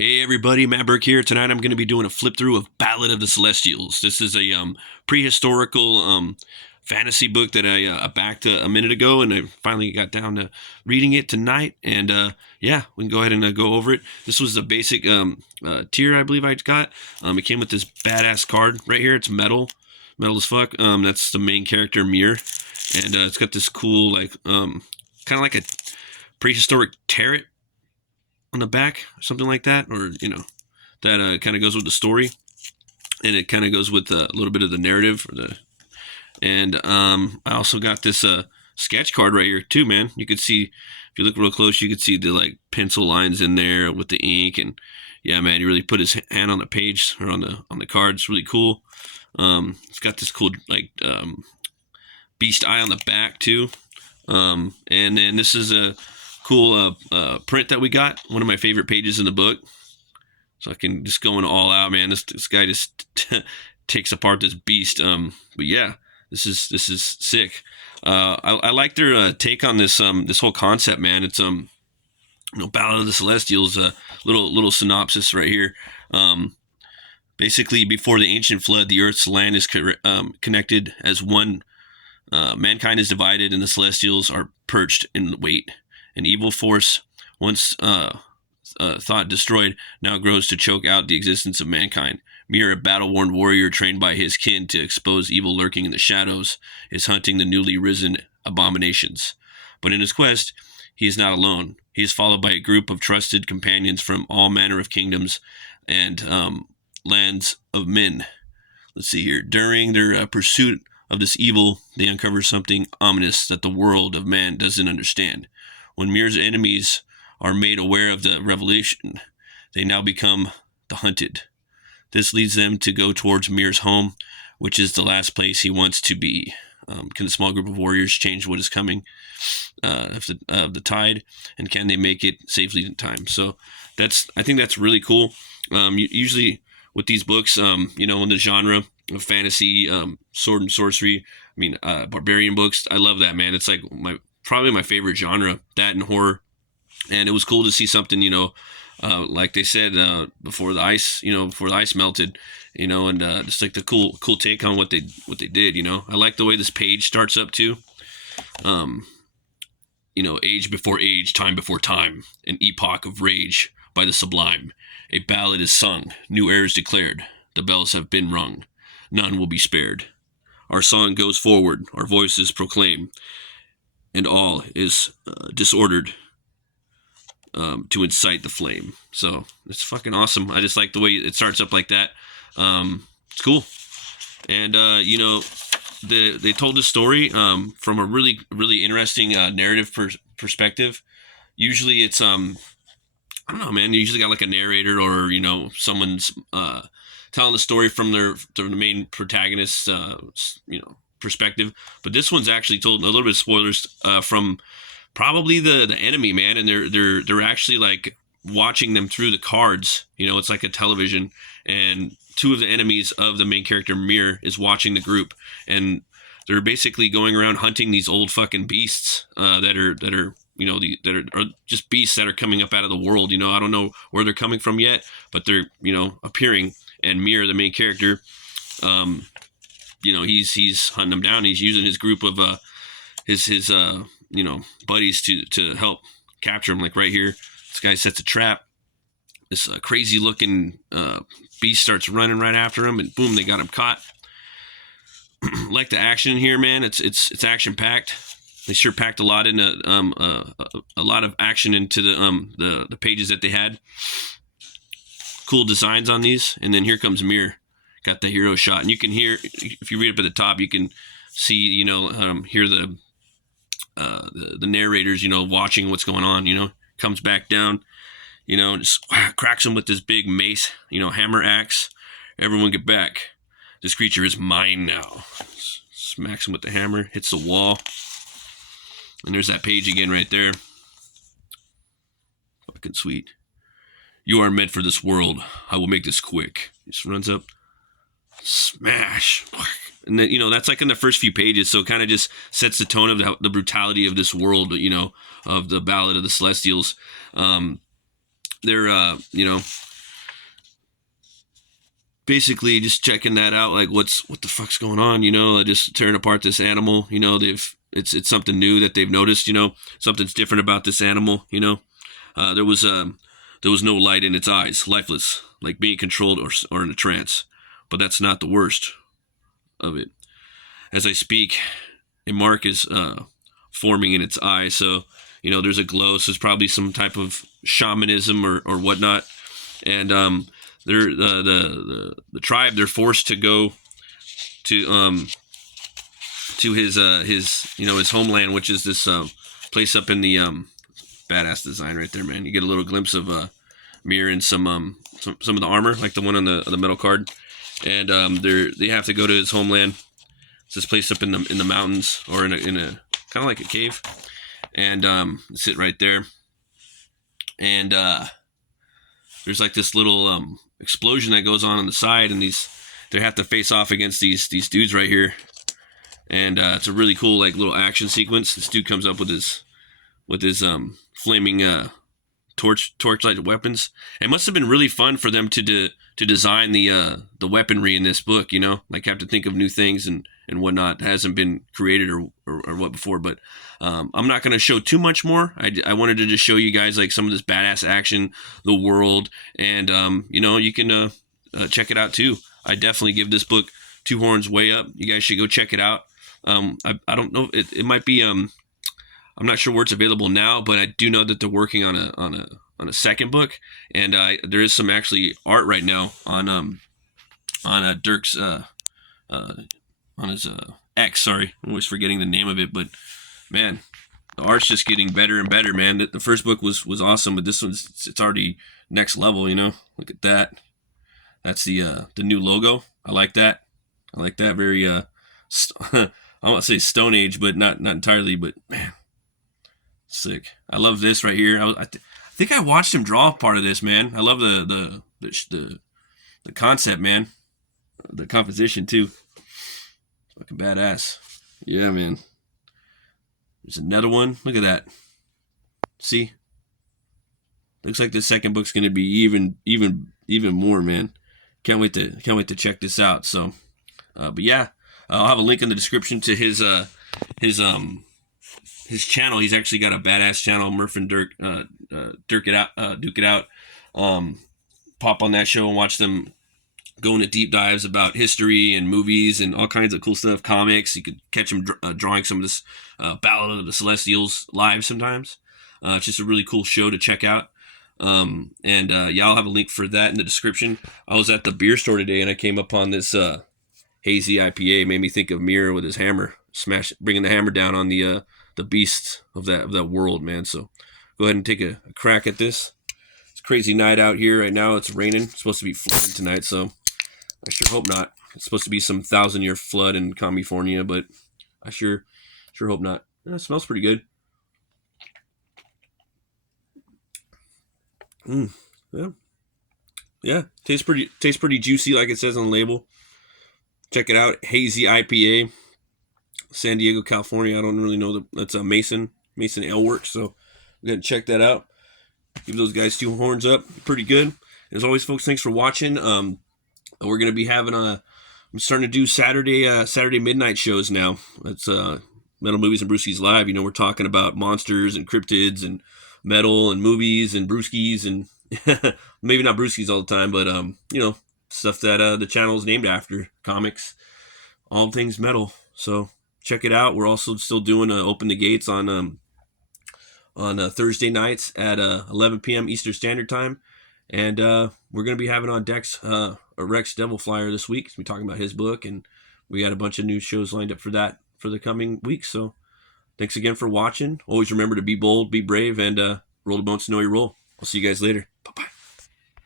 Hey everybody, Matt Burke here. Tonight I'm going to be doing a flip through of Ballad of the Celestials. This is a prehistorical fantasy book that I backed a minute ago, and I finally got down to reading it tonight. And yeah, we can go ahead and go over it. This was the basic tier I believe I got. It came with this badass card right here. It's metal as fuck. That's the main character, Mir, and it's got this cool kind of like a prehistoric turret on the back, or something like that, or that kind of goes with the story, and it kind of goes with a little bit of the narrative. And I also got this sketch card right here too, man. You could see, if you look real close, you could see the pencil lines in there with the ink, and yeah, man, he really put his hand on the page or on the card. It's really cool. It's got this cool beast eye on the back too, and then this is a cool print that we got. One of my favorite pages in the book. So I can just go in all out, man. This guy just takes apart this beast. But yeah, this is sick. I like their take on this this whole concept, man. It's Ballad of the Celestials. Little synopsis right here. Basically, before the ancient flood, the Earth's land is connected as one. Mankind is divided, and the Celestials are perched in wait. An evil force, once thought destroyed, now grows to choke out the existence of mankind. Mir, a battle-worn warrior trained by his kin to expose evil lurking in the shadows, is hunting the newly risen abominations. But in his quest, he is not alone. He is followed by a group of trusted companions from all manner of kingdoms and lands of men. Let's see here. During their pursuit of this evil, they uncover something ominous that the world of man doesn't understand. When Mir's enemies are made aware of the revelation, they now become the hunted. This leads them to go towards Mir's home, which is the last place he wants to be. Can a small group of warriors change what is coming of the tide, and can they make it safely in time? So I think that's really cool. Usually with these books, in the genre of fantasy, sword and sorcery, barbarian books, I love that, man. It's like probably my favorite genre, that and horror. And it was cool to see something, like they said, before the ice melted, and just like the cool take on what they did. I like the way this page starts up too. Age before age, time before time, an epoch of rage by the sublime. A ballad is sung, new airs declared, the bells have been rung, none will be spared. Our song goes forward, our voices proclaim, and all is disordered to incite the flame. So it's fucking awesome. I just like the way it starts up like that. It's cool. And they told the story from a really, really interesting narrative perspective. Usually it's I don't know, man. You usually got like a narrator or someone's telling the story from the main protagonist's perspective. But this one's actually told, a little bit of spoilers, from probably the enemy, man, and they're actually like watching them through the cards. It's like a television, and two of the enemies of the main character, Mir, is watching the group, and they're basically going around hunting these old fucking beasts that are just beasts that are coming up out of the world. I don't know where they're coming from yet, but they're appearing, and Mir, the main character, he's hunting them down. He's using his group of his buddies to help capture him. Like right here, this guy sets a trap. This crazy looking beast starts running right after him, and boom, they got him caught. Like the action in here, man. It's action packed. They sure packed a lot in a lot of action into the pages that they had. Cool designs on these, and then here comes Mir. Got the hero shot, and you can hear, if you read up at the top, you can see, hear the narrators, watching what's going on. Comes back down, just cracks him with this big mace, hammer axe. Everyone get back. This creature is mine now. Smacks him with the hammer, hits the wall, and there's that page again right there. Fucking sweet. You are meant for this world. I will make this quick. He just runs up. Smash. And then, that's like in the first few pages, so it kind of just sets the tone of the brutality of this world, of the Ballad of the Celestials. They're, basically just checking that out, like what the fuck's going on, just tearing apart this animal. It's something new that they've noticed. Something's different about this animal. There was no light in its eyes, lifeless, like being controlled or in a trance. But that's not the worst of it. As I speak, a mark is forming in its eye. So there's a glow. So it's probably some type of shamanism or whatnot. And they're the tribe. They're forced to go to his homeland, which is this place up in the badass design right there, man. You get a little glimpse of Mir and some of the armor, like the one on the metal card, and they have to go to his homeland. It's this place up in the mountains, or in a kind of like a cave, and sit right there, and there's like this little explosion that goes on the side, and they have to face off against these dudes right here, and it's a really cool like little action sequence. This dude comes up with his flaming torchlight weapons. It must have been really fun for them to design the weaponry in this book. Like have to think of new things and whatnot that hasn't been created or what before. But I'm not going to show too much more. I wanted to just show you guys like some of this badass action, the world, and you can check it out too. I definitely give this book 2 horns way up. You guys should go check it out. I don't know. It might be I'm not sure where it's available now, but I do know that they're working on a second book, and there is some actually art right now on DIRK's on his X. Sorry, I'm always forgetting the name of it, but man, the art's just getting better and better, man. The first book was awesome, but this it's already next level. Look at that. That's the new logo. I like that. Very I want to say Stone Age, but not entirely. But man, sick. I love this right here. I think I watched him draw part of this, man. I love the concept, man. The composition too. Fucking badass. Yeah, man. There's another one. Look at that. See? Looks like the second book's gonna be even more, man. Can't wait to check this out. So, but yeah, I'll have a link in the description to his channel. He's actually got a badass channel, MURPH and DIRK Duke It Out. Pop on that show and watch them go into deep dives about history and movies and all kinds of cool stuff, comics. You could catch him drawing some of this Ballad of the Celestials live sometimes. It's just a really cool show to check out. I'll have a link for that in the description. I was at the beer store today and I came upon this hazy IPA. Made me think of Mir with his hammer, bringing the hammer down on the beasts of that world, man. So go ahead and take a crack at this. It's a crazy night out here right now. It's raining. It's supposed to be flooding tonight, so I sure hope not. It's supposed to be some 1,000-year flood in California, but I sure hope not. Yeah, it smells pretty good. Yeah. Tastes pretty juicy, like it says on the label. Check it out, Hazy IPA, San Diego, California. I don't really know that's a MASON ALEWORKS, so we're gonna check that out. Give those guys 2 horns up. Pretty good. As always, folks, thanks for watching. We're gonna be having I'm starting to do Saturday midnight shows now. It's Metal Movies and Brewskis Live. We're talking about monsters and cryptids and metal and movies and brewskis and maybe not brewskis all the time, but stuff that the channel is named after, comics, all things metal. So check it out. We're also still doing Open the Gates on Thursday nights at 11 p.m. Eastern Standard Time, and we're going to be having on decks a Rex Devil Flyer this week. We're talking about his book, and we got a bunch of new shows lined up for that for the coming weeks. So thanks again for watching. Always remember to be bold, be brave, and roll the bones to know your role. I'll see you guys later. Bye-bye.